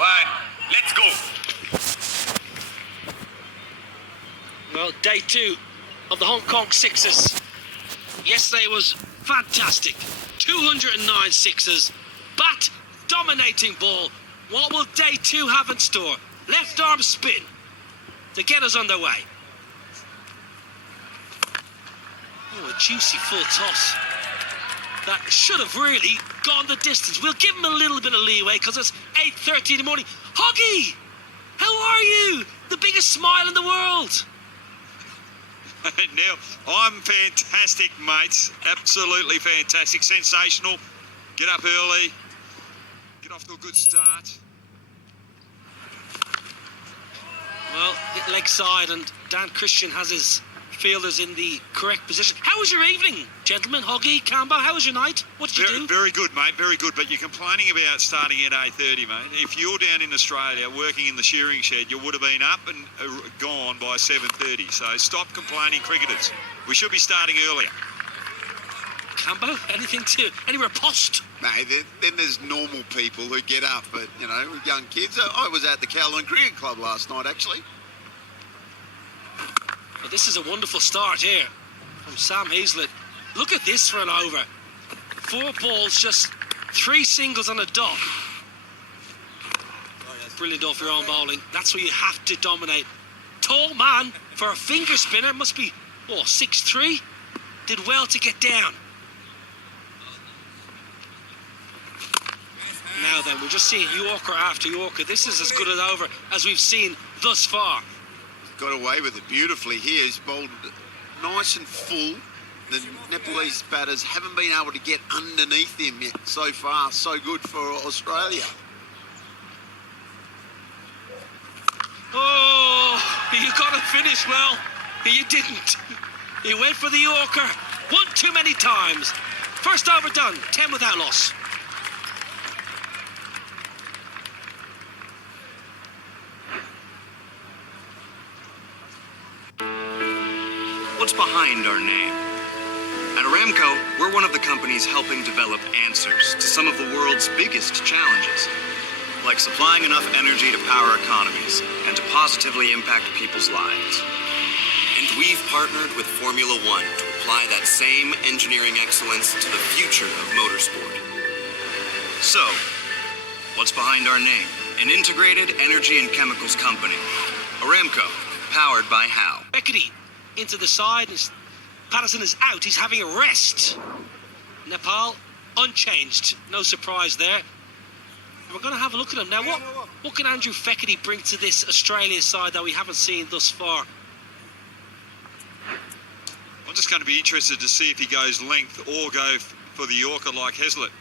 Fine. Let's go. Well, day 2 of the Hong Kong Sixers. Yesterday was fantastic. 209 sixes. Bat dominating ball. What will day 2 have in store? Left arm spin to get us underway. Oh, a juicy full toss. That should have really gone the distance. We'll give him a little bit of leeway because it's 8:30 in the morning. Hoggy! How are you? The biggest smile in the world. Neil, I'm fantastic, mates. Absolutely fantastic. Sensational. Get up early. Get off to a good start. Well, hit leg side, and Dan Christian has his fielders in the correct position. How was your evening, gentlemen? Hoggy, Cambo, how was your night? What did you do? Very good, mate. Very good. But you're complaining about starting at 8:30, mate. If you're down in Australia working in the shearing shed, you would have been up and gone by 7:30. So stop complaining, cricketers. We should be starting earlier. Cambo, any riposte? Mate, then there's normal people who get up, but, you know, young kids. I was at the Callan Cricket Club last night, actually. Well, this is a wonderful start here from Sam Heazlett. Look at this for an over. 4 balls, just 3 singles on a dot. Brilliant off your own bowling. That's where you have to dominate. Tall man for a finger spinner. Must be, 6'3". Did well to get down. Now then, we're just seeing Yorker after Yorker. This is as good an over as we've seen thus far. Got away with it beautifully here. He's bowled nice and full. The Nepalese batters haven't been able to get underneath him yet so far. So good for Australia. Oh, you got to finish well. You didn't. He went for the Yorker. One too many times. First over done. 10 without loss. What's behind our name? At Aramco, we're one of the companies helping develop answers to some of the world's biggest challenges, like supplying enough energy to power economies and to positively impact people's lives. And we've partnered with Formula One to apply that same engineering excellence to the future of motorsport. So, what's behind our name? An integrated energy and chemicals company. Aramco, powered by How. Beckety into the side. Patterson is out. He's having a rest. Nepal unchanged. No surprise there. And we're going to have a look at him now. What can Andrew Feckerty bring to this Australian side that we haven't seen thus far? I'm just going to be interested to see if he goes length or go for the Yorker like Heazlett.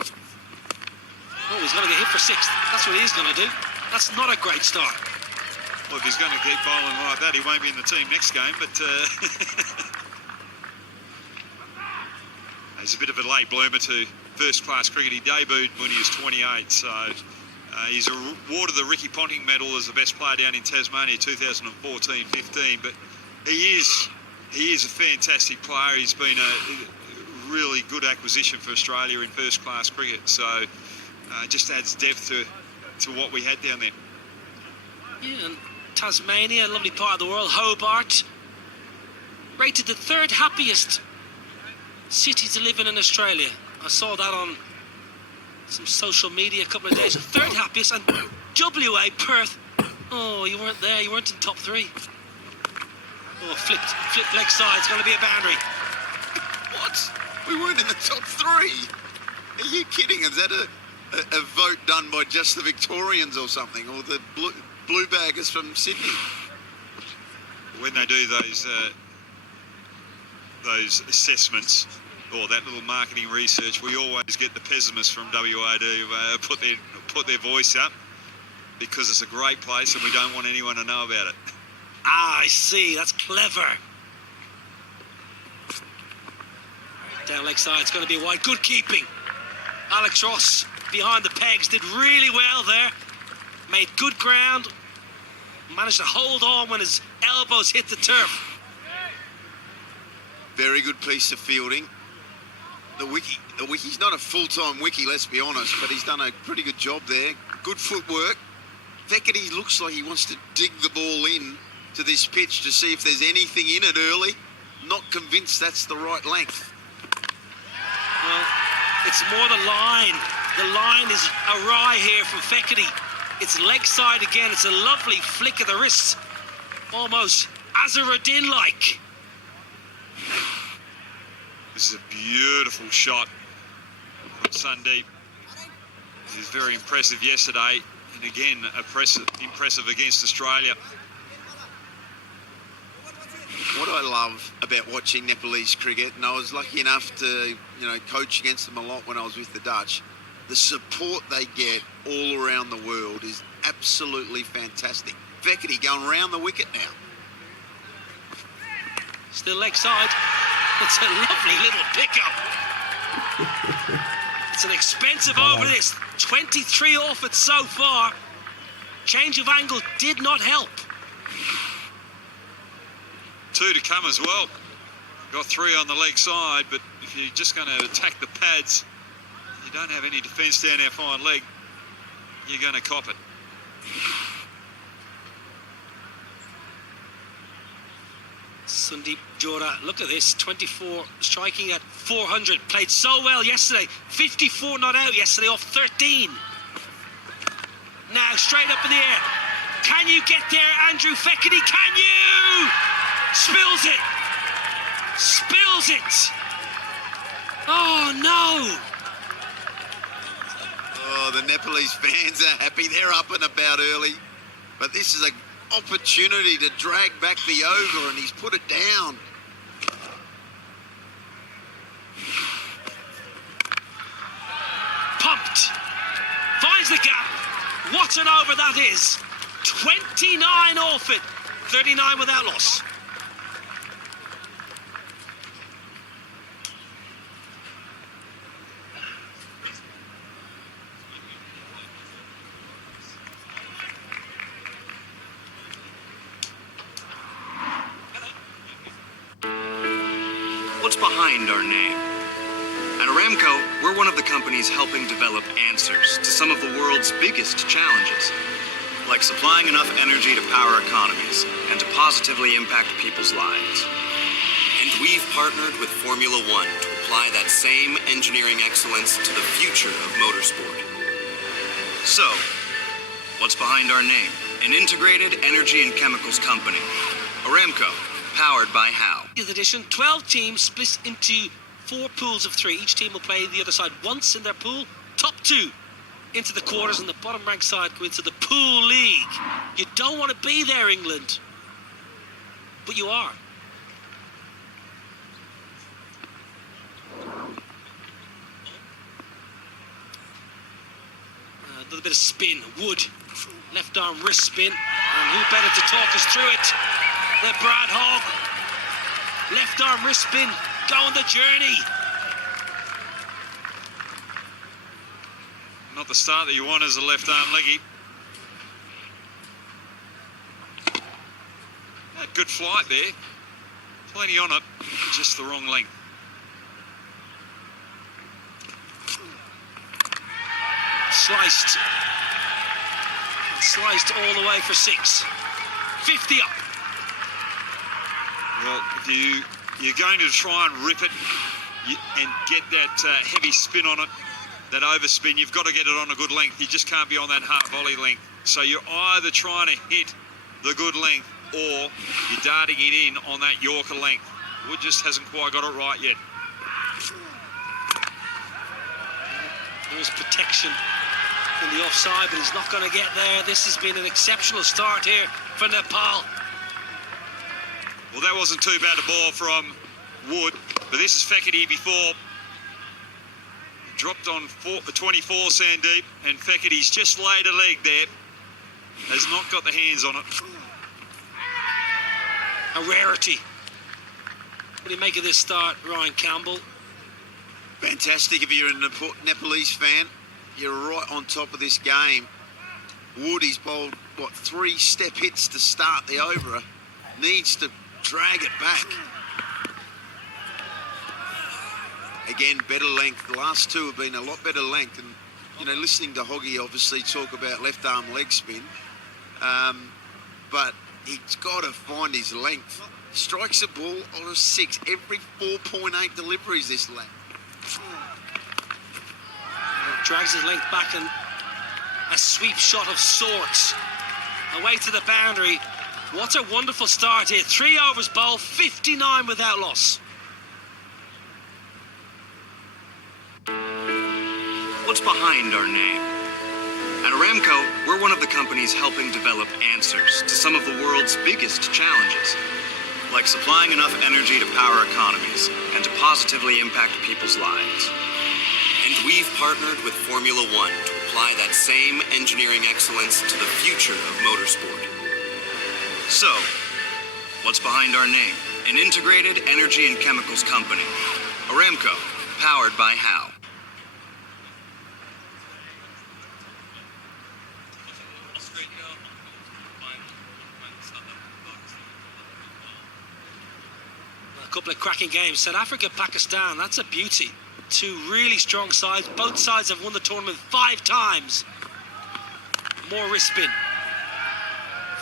Oh, he's going to get hit for 6. That's what he's going to do. That's not a great start. Well, if he's going to keep bowling like that, he won't be in the team next game, but he's a bit of a late bloomer to first-class cricket. He debuted when he was 28, so he's awarded the Ricky Ponting medal as the best player down in Tasmania 2014-15, but he is a fantastic player. He's been a really good acquisition for Australia in first-class cricket, so just adds depth to what we had down there. Yeah, and Tasmania, a lovely part of the world. Hobart, rated the 3rd happiest city to live in Australia. I saw that on some social media a couple of days. 3rd happiest, and WA, Perth. Oh, you weren't there. You weren't in top 3. Oh, flipped leg side. It's going to be a boundary. What? We weren't in the top 3. Are you kidding? Is that a vote done by just the Victorians or something, or the blue baggers from Sydney? When they do those assessments or that little marketing research, we always get the pessimists from WA to put their voice up because it's a great place and we don't want anyone to know about it. Ah, I see. That's clever. Down leg side. It's going to be wide. Good keeping. Alex Ross behind the pegs did really well there. Made good ground. Managed to hold on when his elbows hit the turf. Very good piece of fielding. the wiki. The wiki's not a full-time wiki, let's be honest, but he's done a pretty good job there. Good footwork. Fekete looks like he wants to dig the ball in to this pitch to see if there's anything in it early. Not convinced that's the right length. Well, it's more the line. The line is awry here from Fekete. It's leg side again. It's a lovely flick of the wrist. Almost Azharuddin-like. This is a beautiful shot from Sandeep. He was very impressive yesterday, and again, impressive against Australia. What I love about watching Nepalese cricket, and I was lucky enough to, coach against them a lot when I was with the Dutch, the support they get all around the world is absolutely fantastic. Fekete going around the wicket now. Still leg side. It's a lovely little pickup. It's an expensive over this. 23 off it so far. Change of angle did not help. 2 to come as well. Got 3 on the leg side, but if you're just going to attack the pads, you don't have any defence down our fine leg, you're going to cop it. Sandeep Jora, look at this, 24, striking at 400, played so well yesterday, 54 not out yesterday off 13. Now straight up in the air, can you get there, Andrew Fekete, can you? Spills it, oh no. Oh, the Nepalese fans are happy, they're up and about early, but this is an opportunity to drag back the over, and he's put it down. Pumped, finds the gap. What an over that is. 29 off it, 39 without loss. What's behind our name? At Aramco, we're one of the companies helping develop answers to some of the world's biggest challenges, like supplying enough energy to power economies and to positively impact people's lives. And we've partnered with Formula One to apply that same engineering excellence to the future of motorsport. So, what's behind our name? An integrated energy and chemicals company, Aramco. Powered by How. This edition, 12 teams split into 4 pools of 3. Each team will play the other side once in their pool. Top 2 into the quarters, and the bottom ranked side go into the pool league. You don't want to be there, England, but you are. A little bit of spin. Wood, left arm wrist spin, and who better to talk us through it? The Brad Hogg, left arm wrist spin, going the journey. Not the start that you want as a left arm leggy. Good flight there, plenty on it, just the wrong length. Sliced all the way for 6. 50 up. Well, if you're going to try and rip it and get that heavy spin on it, that overspin, you've got to get it on a good length. You just can't be on that half volley length. So you're either trying to hit the good length or you're darting it in on that Yorker length. Wood just hasn't quite got it right yet. There's protection in the offside, but he's not going to get there. This has been an exceptional start here for Nepal. Well, that wasn't too bad a ball from Wood, but this is Fekete before. Dropped on 24, Sandeep, and Fekete's just laid a leg there. Has not got the hands on it. A rarity. What do you make of this start, Ryan Campbell? Fantastic if you're a Nepalese fan. You're right on top of this game. Wood, he's bowled, 3 step hits to start the over. Needs to drag it back. again, better length. The last two have been a lot better length. And, you know, listening to Hoggy obviously talk about left arm leg spin, but he's got to find his length. Strikes a ball on a 6 every 4.8 deliveries this lap. Drags his length back and a sweep shot of sorts. Away to the boundary. What a wonderful start here. 3 overs bowled, 59 without loss. What's behind our name? At Aramco, we're one of the companies helping develop answers to some of the world's biggest challenges, like supplying enough energy to power economies and to positively impact people's lives. And we've partnered with Formula One to apply that same engineering excellence to the future of motorsport. So, what's behind our name? An integrated energy and chemicals company. Aramco, powered by How. A couple of cracking games. South Africa, Pakistan, that's a beauty. 2 really strong sides. Both sides have won the tournament 5 times. More wrist spin.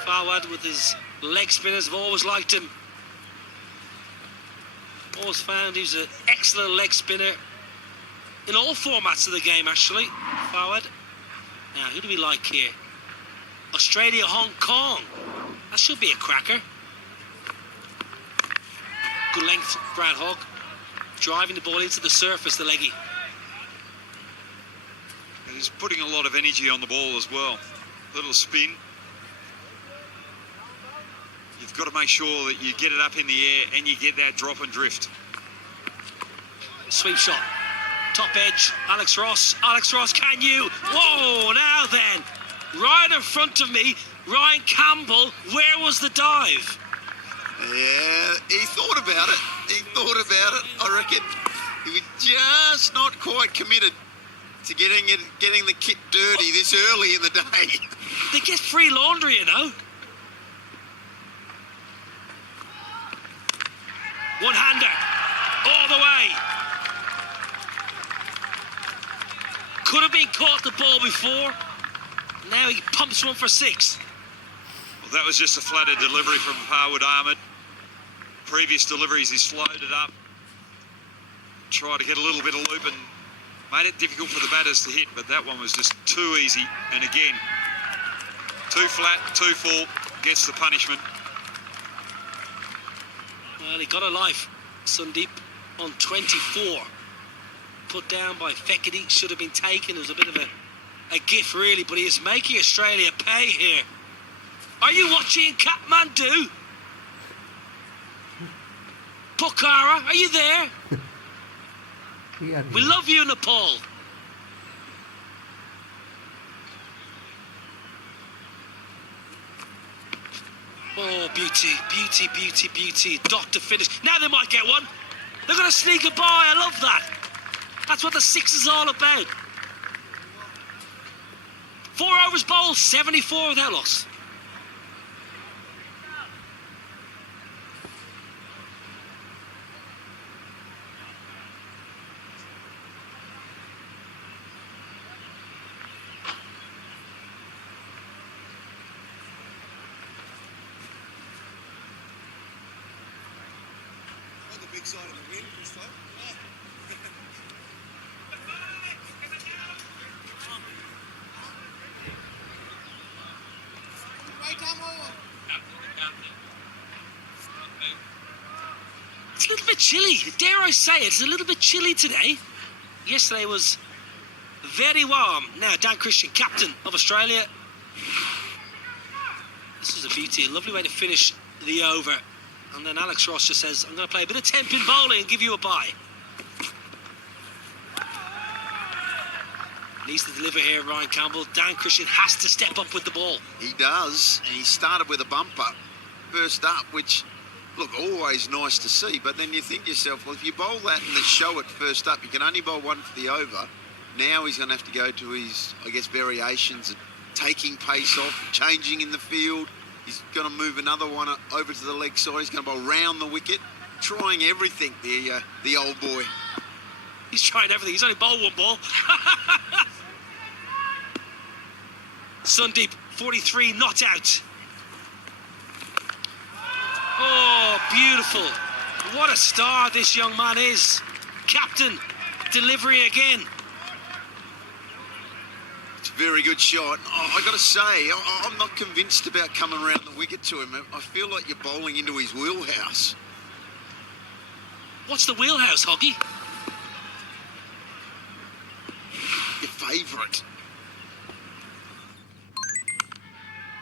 Fawad with his leg spinners, have always liked him. Always found he was an excellent leg spinner in all formats of the game, actually. Fawad. Now, who do we like here? Australia, Hong Kong. That should be a cracker. Good length, Brad Hogg. Driving the ball into the surface, the leggy. He's putting a lot of energy on the ball as well. Little spin. You've got to make sure that you get it up in the air and you get that drop and drift. Sweep shot. Top edge. Alex Ross. Alex Ross, can you? Whoa, now then. Right in front of me, Ryan Campbell. Where was the dive? Yeah, he thought about it. I reckon he was just not quite committed to getting the kit dirty this early in the day. They get free laundry, you know. One-hander. All the way. Could have been caught the ball before. Now he pumps one for 6. Well, that was just a flattered delivery from Harwood Ahmed. Previous deliveries, he slowed it up, tried to get a little bit of loop and made it difficult for the batters to hit, but that one was just too easy. And again, too flat, too full, gets the punishment. Well, he got a life. Sundeep on 24. Put down by Fekete, should have been taken. It was a bit of a gift, really, but he is making Australia pay here. Are you watching Kathmandu? Pokhara, are you there? We love you, Nepal. Oh, beauty, beauty, beauty, beauty. Dot to finish. Now they might get one. They're going to sneak it by. I love that. That's what the 6 is all about. 4 overs bowled, 74 without loss. Side of the wind, Christo. It's a little bit chilly. Dare I say it? It's a little bit chilly today. Yesterday was very warm. Now, Dan Christian, captain of Australia. This is a beauty. A lovely way to finish the over. And then Alex Ross just says, I'm going to play a bit of 10-pin bowling and give you a bye. Needs to deliver here, Ryan Campbell. Dan Christian has to step up with the ball. He does, and he started with a bumper first up, which, look, always nice to see. But then you think to yourself, well, if you bowl that and then show it first up, you can only bowl one for the over. Now he's going to have to go to his, I guess, variations of taking pace off, changing in the field. He's going to move another one over to the leg side. He's going to bowl round the wicket, trying everything, the old boy. He's trying everything. He's only bowled one ball. Sundeep, 43, not out. Oh, beautiful. What a star this young man is. Captain, delivery again. It's a very good shot. Oh, I got to say, I'm not convinced about coming around the wicket to him. I feel like you're bowling into his wheelhouse. What's the wheelhouse, Hoggy? Your favourite.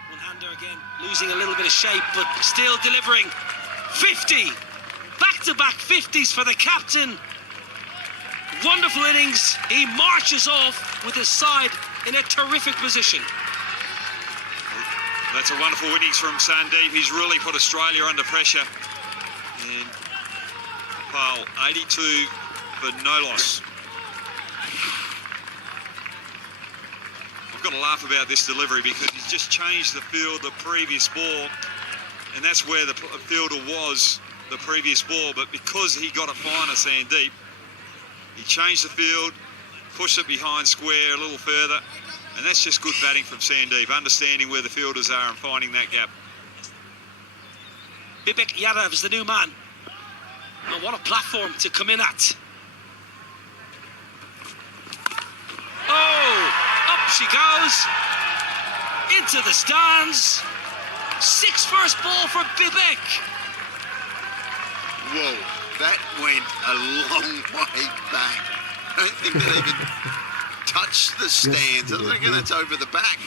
One-hander again, losing a little bit of shape, but still delivering. 50! Back-to-back 50s for the captain. Wonderful innings. He marches off with his side in a terrific position. That's a wonderful innings from Sandeep. He's really put Australia under pressure. And Nepal, 82 for no loss. I've got to laugh about this delivery because he's just changed the field the previous ball, and that's where the fielder was the previous ball, but because he got a finer, Sandeep, he changed the field, pushed it behind square a little further, and that's just good batting from Sandeep, understanding where the fielders are and finding that gap. Bibek Yadav is the new man. And what a platform to come in at. Oh, up she goes. Into the stands. 6 first ball for Bibek. Whoa, that went a long way back. I don't think that even touched the stands. I reckon that's over the back.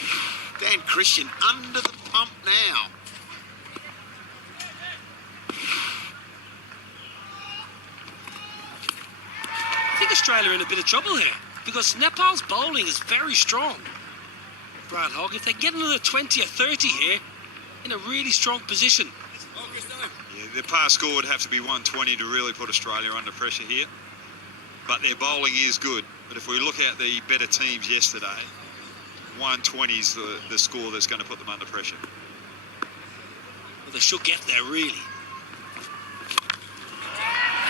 Dan Christian under the pump now. I think Australia are in a bit of trouble here because Nepal's bowling is very strong. Brad Hogg, if they get another 20 or 30 here, in a really strong position. Yeah, their pass score would have to be 120 to really put Australia under pressure here. But their bowling is good. But if we look at the better teams yesterday, 120 is the score that's going to put them under pressure. Well, they should get there, really.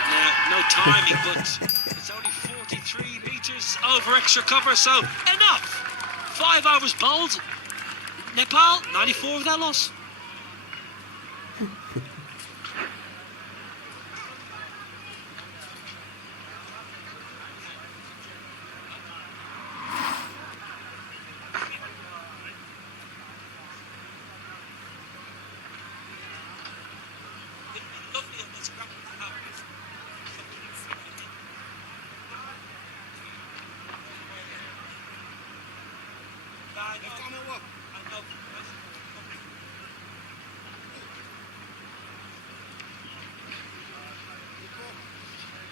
Now, no timing, but it's only 43 metres over extra cover, so enough. 5 overs bowled. Nepal, 94 without loss.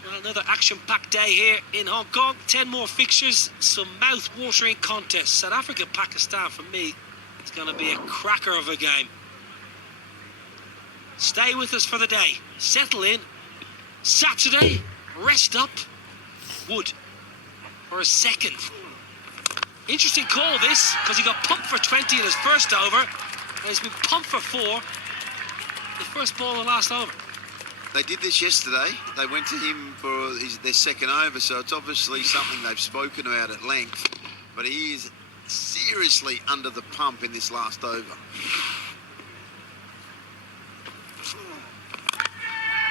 Well, another action-packed day here in Hong Kong. 10 more fixtures, some mouth-watering contests. South Africa, Pakistan, for me, it's going to be a cracker of a game. Stay with us for the day. Settle in. Saturday, rest up. Wood for a second. Interesting call this, because he got pumped for 20 in his first over, and he's been pumped for 4. The first ball in the last over. They did this yesterday. They went to him for their second over, so it's obviously something they've spoken about at length. But he is seriously under the pump in this last over.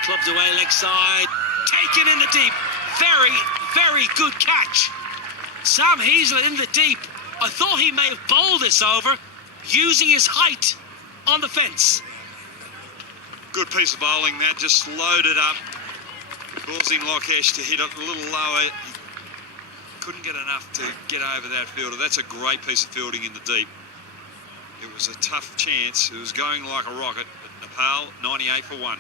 Clubbed away leg side, taken in the deep. Very, very good catch. Sam Heaslett in the deep. I thought he may have bowled this over using his height on the fence. Good piece of bowling that, just loaded up, causing Lokesh to hit it a little lower. He couldn't get enough to get over that fielder. That's a great piece of fielding in the deep. It was a tough chance. It was going like a rocket. But Nepal, 98 for 1.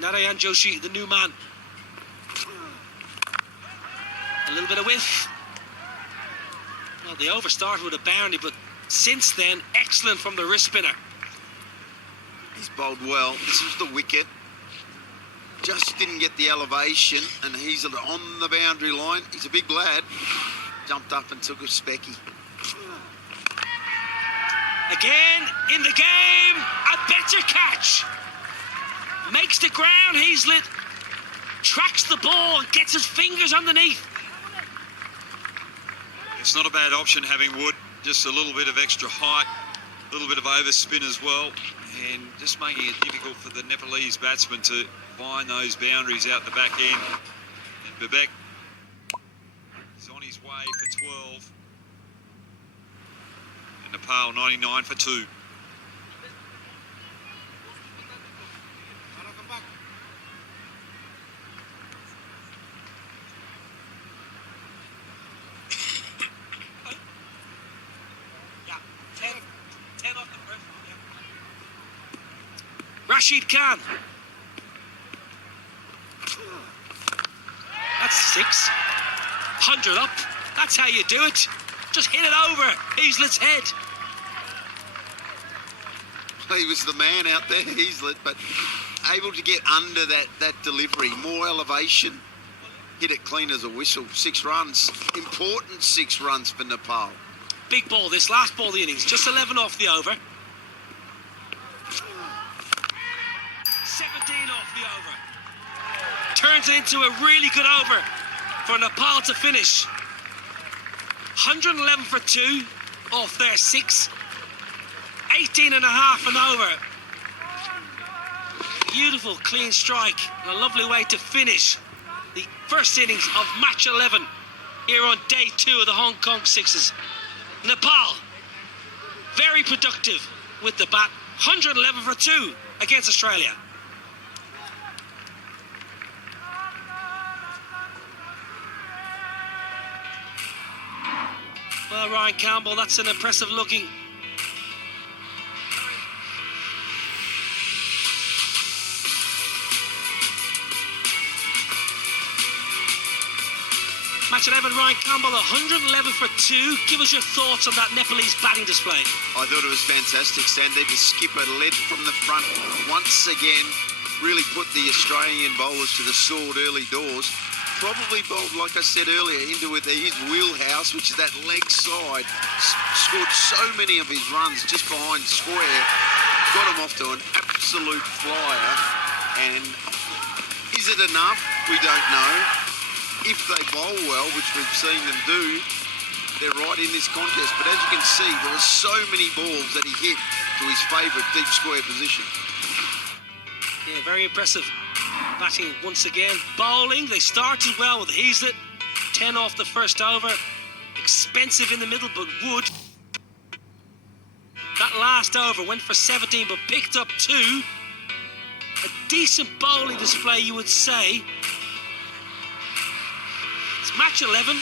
Narayan Joshi, the new man. A little bit of whiff. Well, the over started with a bounty, but since then, excellent from the wrist spinner. He's bowled well. This is the wicket. just didn't get the elevation, and he's on the boundary line. He's a big lad. Jumped up and took a specky. Again in the game, a better catch. Makes the ground, Heaslett tracks the ball and gets his fingers underneath. It's not a bad option having Wood, just a little bit of extra height, a little bit of overspin as well, and just making it difficult for the Nepalese batsmen to find those boundaries out the back end. And Bebek is on his way for 12. And Nepal 99 for 2. Rashid Khan. That's 6. 100 up. That's how you do it. Just hit it over Heaslett's head. He was the man out there, Heaslett, but able to get under that delivery, more elevation, hit it clean as a whistle. 6 runs, important 6 runs for Nepal. Big ball, this last ball of the innings, just 11 off the over. 17 off the over. Turns it into a really good over for Nepal to finish. 111 for 2 off their 6. 18 and a half and over. Beautiful clean strike and a lovely way to finish the first innings of match 11 here on day 2 of the Hong Kong Sixes. Nepal, very productive with the bat. 111 for 2 against Australia. Well, Ryan Campbell, that's an impressive looking match 11. Ryan Campbell, 111 for 2. Give us your thoughts on that Nepalese batting display. I thought it was fantastic, Sandeep. The skipper led from the front once again, really put the Australian bowlers to the sword early doors. Probably bowled, like I said earlier, into his wheelhouse, which is that leg side. Scored so many of his runs just behind square. Got him off to an absolute flyer. And is it enough? We don't know. If they bowl well, which we've seen them do, they're right in this contest. But as you can see, there were so many balls that he hit to his favourite deep square position. Yeah, very impressive batting once again. Bowling, they started well with Heaslett. 10 off the first over. Expensive in the middle, but Wood. That last over went for 17, but picked up 2. A decent bowling display, you would say. It's match 11.